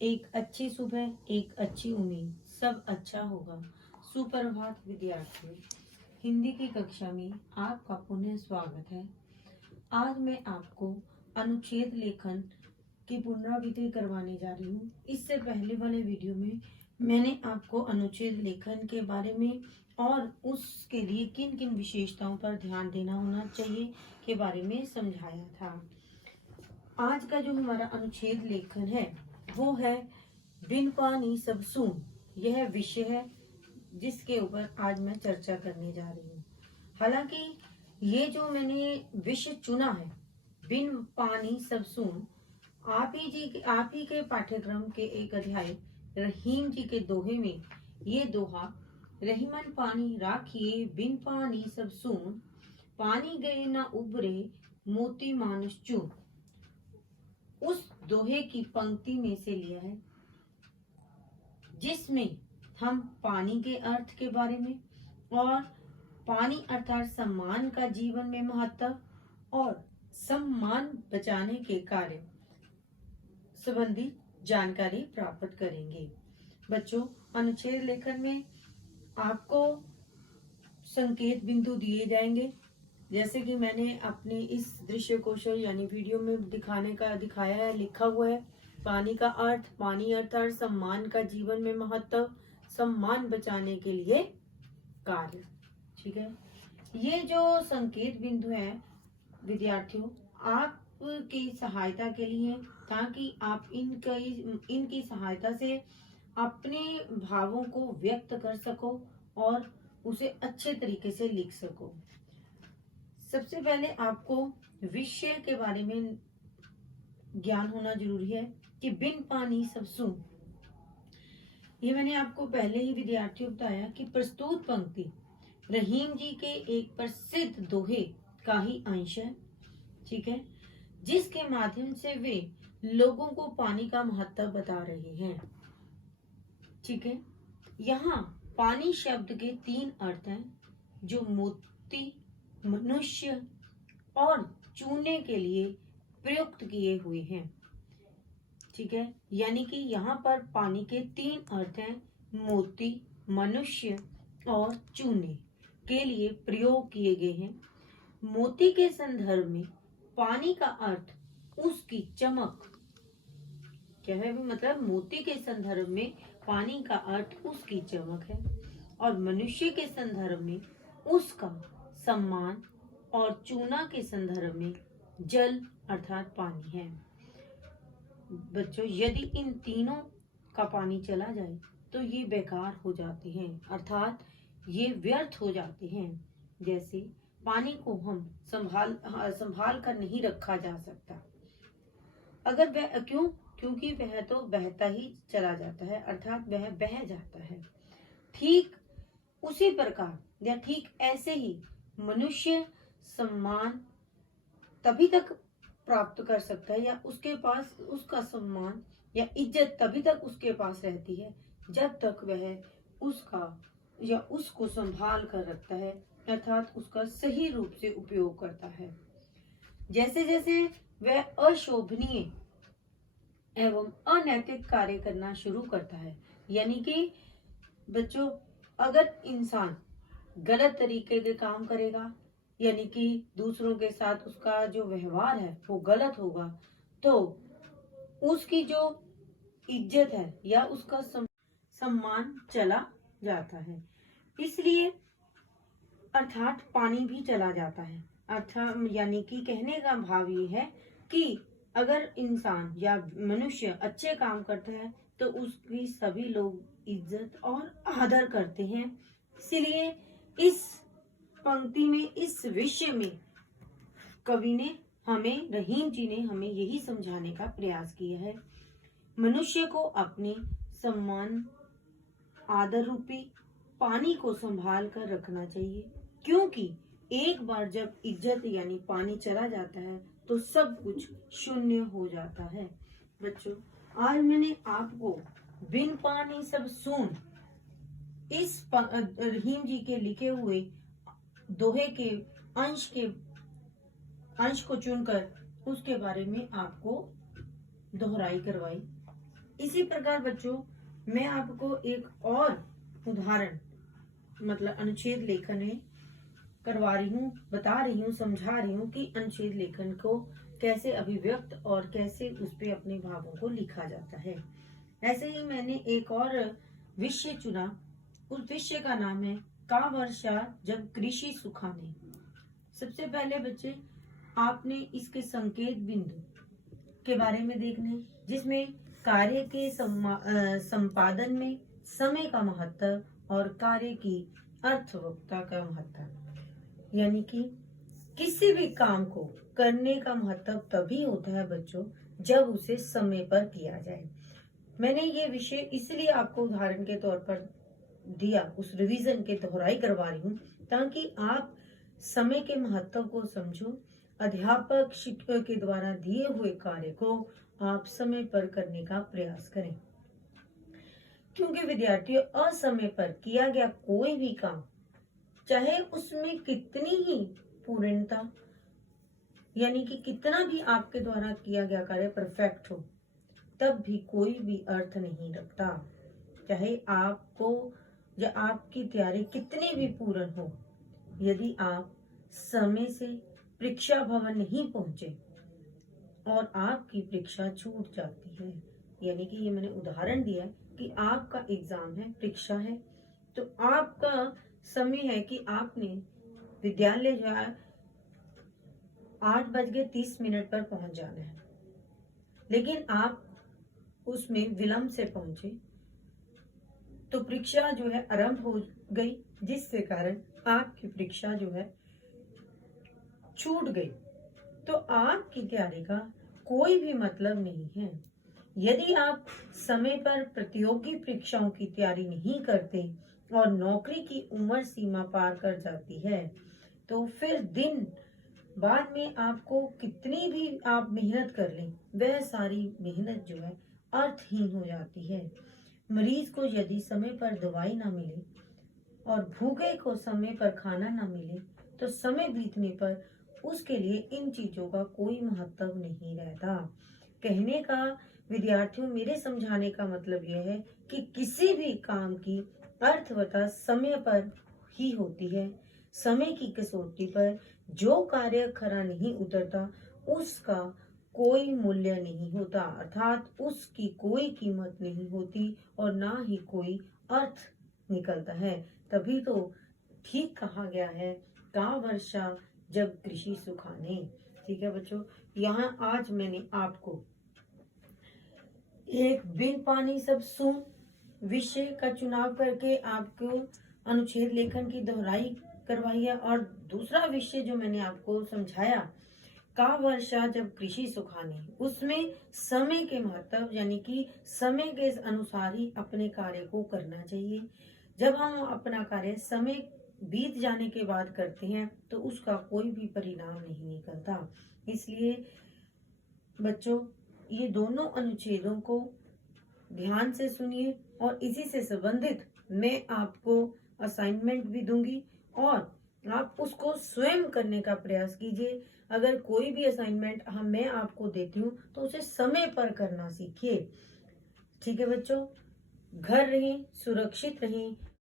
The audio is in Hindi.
एक अच्छी सुबह, एक अच्छी उम्मीद, सब अच्छा होगा। सुप्रभात विद्यार्थियों, हिंदी की कक्षा में आपका पुनः स्वागत है। आज मैं आपको अनुच्छेद लेखन की पुनरावृत्ति करवाने जा रही हूँ। इससे पहले वाले वीडियो में मैंने आपको अनुच्छेद लेखन के बारे में और उसके लिए किन किन विशेषताओं पर ध्यान देना होना चाहिए के बारे में समझाया था। आज का जो हमारा अनुच्छेद लेखन है वो है बिन पानी सब सून। यह विषय है जिसके ऊपर आज मैं चर्चा करने जा रही हूँ। हालांकि ये जो मैंने विषय चुना है बिन पानी सब सून, आप ही के पाठ्यक्रम के एक अध्याय रहीम जी के दोहे में ये दोहा, रहीमन पानी राखिए बिन पानी सब सून, पानी गए ना उबरे मोती मानुष चून, उस दोहे की पंक्ति में से लिया है जिसमें हम पानी के अर्थ के बारे में और पानी अर्थात सम्मान का जीवन में महत्व और सम्मान बचाने के कार्य संबंधी जानकारी प्राप्त करेंगे। बच्चों, अनुच्छेद लेखन में आपको संकेत बिंदु दिए जाएंगे, जैसे कि मैंने अपने इस दृश्य कौशल यानी वीडियो में दिखाया है, लिखा हुआ है। पानी का अर्थ, पानी अर्थात सम्मान का जीवन में महत्व, सम्मान बचाने के लिए कार्य। ठीक है, ये जो संकेत बिंदु है विद्यार्थियों, आपकी सहायता के लिए, ताकि आप इनकी सहायता से अपने भावों को व्यक्त कर सको और उसे अच्छे तरीके से लिख सको। सबसे पहले आपको विषय के बारे में ज्ञान होना जरूरी है कि बिन पानी सब सून। ये मैंने आपको पहले ही विद्यार्थियों बताया कि प्रस्तुत पंक्ति रहीम जी के एक प्रसिद्ध दोहे का ही अंश है। ठीक है, जिसके माध्यम से वे लोगों को पानी का महत्व बता रहे हैं। ठीक है, यहाँ पानी शब्द के 3 अर्थ हैं जो मोती, मनुष्य और चूने के लिए प्रयुक्त किए हुए हैं। ठीक है, यानी कि यहाँ पर पानी के 3 अर्थ हैं, मोती, मनुष्य और चूने के लिए प्रयोग किए गए हैं। मोती के संदर्भ में पानी का अर्थ उसकी चमक क्या है, मतलब मोती के संदर्भ में पानी का अर्थ उसकी चमक है और मनुष्य के संदर्भ में उसका सम्मान और चूना के संदर्भ में जल अर्थात पानी है। बच्चों, यदि इन तीनों का पानी चला जाए तो ये बेकार हो जाते हैं, अर्थात ये व्यर्थ हो जाते हैं। जैसे पानी को हम संभाल कर नहीं रखा जा सकता, अगर वह क्योंकि वह तो बहता ही चला जाता है, अर्थात वह बह जाता है। ठीक उसी प्रकार या ठीक ऐसे ही मनुष्य सम्मान तभी तक प्राप्त कर सकता है या उसके पास उसका सम्मान या इज्जत तभी तक उसके पास रहती है जब तक वह उसका या उसको संभाल कर रखता है, अर्थात उसका सही रूप से उपयोग करता है। जैसे जैसे वह अशोभनीय एवं अनैतिक कार्य करना शुरू करता है, यानी कि बच्चों, अगर इंसान गलत तरीके के काम करेगा, यानी कि दूसरों के साथ उसका जो व्यवहार है वो गलत होगा, तो उसकी जो इज्जत है या उसका सम्मान चला जाता है। इसलिए अर्थात पानी भी चला जाता है। अर्थात यानी कि कहने का भाव ये है कि अगर इंसान या मनुष्य अच्छे काम करता है तो उसकी सभी लोग इज्जत और आदर करते हैं। इसलिए इस पंक्ति में, इस विषय में कवि ने हमें, रहीम जी ने हमें यही समझाने का प्रयास किया है। मनुष्य को अपने सम्मान, आदर रूपी पानी को संभाल कर रखना चाहिए, क्योंकि एक बार जब इज्जत यानी पानी चला जाता है तो सब कुछ शून्य हो जाता है। बच्चों, आज मैंने आपको बिन पानी सब सून इस रहीम जी के लिखे हुए दोहे के अंश को चुनकर उसके बारे में आपको दोहराई करवाई। इसी प्रकार बच्चों मैं आपको एक और उदाहरण मतलब अनुच्छेद लेखन में करवा रही हूँ, बता रही हूँ, समझा रही हूँ कि अनुच्छेद लेखन को कैसे अभिव्यक्त और कैसे उस पे अपने भावों को लिखा जाता है। ऐसे ही मैंने एक और विषय चुना। उस विषय का नाम है का वर्षा जब कृषि सुखाने। सबसे पहले बच्चे आपने इसके संकेत बिंदु के बारे में देखने, जिसमें कार्य के संपादन में समय का महत्व और कार्य की अर्थवत्ता का महत्व। यानी कि किसी भी काम को करने का महत्व तभी होता है बच्चों जब उसे समय पर किया जाए। मैंने ये विषय इसलिए आपको उदाहरण के तौर पर दिया, उस रिवीजन के दोहराई करवा रही हूँ ताकि आप समय के महत्व को समझो। अध्यापक शिक्षक के द्वारा दिए हुए कार्य को आप समय पर करने का प्रयास करें, क्योंकि विद्यार्थियों असमय पर किया गया कोई भी काम, चाहे उसमें कितनी ही पूर्णता यानी कि कितना भी आपके द्वारा किया गया कार्य परफेक्ट हो, तब भी कोई भी अर्थ नहीं रखता। चाहे आपको या आपकी तैयारी कितनी भी पूर्ण हो, यदि आप समय से परीक्षा भवन नहीं पहुंचे और आपकी परीक्षा छूट जाती है, यानी कि ये मैंने उदाहरण दिया है कि आपका एग्जाम है, परीक्षा है, तो आपका समय है कि आपने विद्यालय जो है 8:30 पर पहुंच जाना है, लेकिन आप उसमें विलंब से पहुंचे तो परीक्षा जो है आरंभ हो गई, जिससे कारण आपकी परीक्षा जो है छूट गई, तो आपकी तैयारी का कोई भी मतलब नहीं है। यदि आप समय पर प्रतियोगी परीक्षाओं की तैयारी नहीं करते और नौकरी की उम्र सीमा पार कर जाती है, तो फिर दिन बाद में आपको कितनी भी आप मेहनत कर लें, वह सारी मेहनत जो है अर्थहीन हो जाती है। मरीज को यदि समय पर दवाई ना मिले और भूखे को समय पर खाना ना मिले, तो समय बीतने पर उसके लिए इन चीजों का कोई महत्व नहीं रहता। कहने का विद्यार्थियों, मेरे समझाने का मतलब यह है कि किसी भी काम की अर्थवत्ता समय पर ही होती है। समय की कसौटी पर जो कार्य खरा नहीं उतरता उसका कोई मूल्य नहीं होता, अर्थात उसकी कोई कीमत नहीं होती और ना ही कोई अर्थ निकलता है। तभी तो ठीक कहा गया है, का वर्षा जब कृषि सुखाने। ठीक है बच्चों, यहाँ आज मैंने आपको एक बिन पानी सब सुन विषय का चुनाव करके आपको अनुच्छेद लेखन की दोहराई करवाई है, और दूसरा विषय जो मैंने आपको समझाया का वर्षा जब कृषि सुखाने, उसमें समय के महत्व यानी कि समय के अनुसार ही अपने कार्य को करना चाहिए। जब हम अपना कार्य समय बीत जाने के बाद करते हैं तो उसका कोई भी परिणाम नहीं निकलता। इसलिए बच्चों, ये दोनों अनुच्छेदों को ध्यान से सुनिए और इसी से संबंधित मैं आपको असाइनमेंट भी दूंगी और आप उसको स्वयं करने का प्रयास कीजिए। अगर कोई भी असाइनमेंट मैं आपको देती हूँ तो उसे समय पर करना सीखिए। ठीक है बच्चों, घर रहें, सुरक्षित रहें,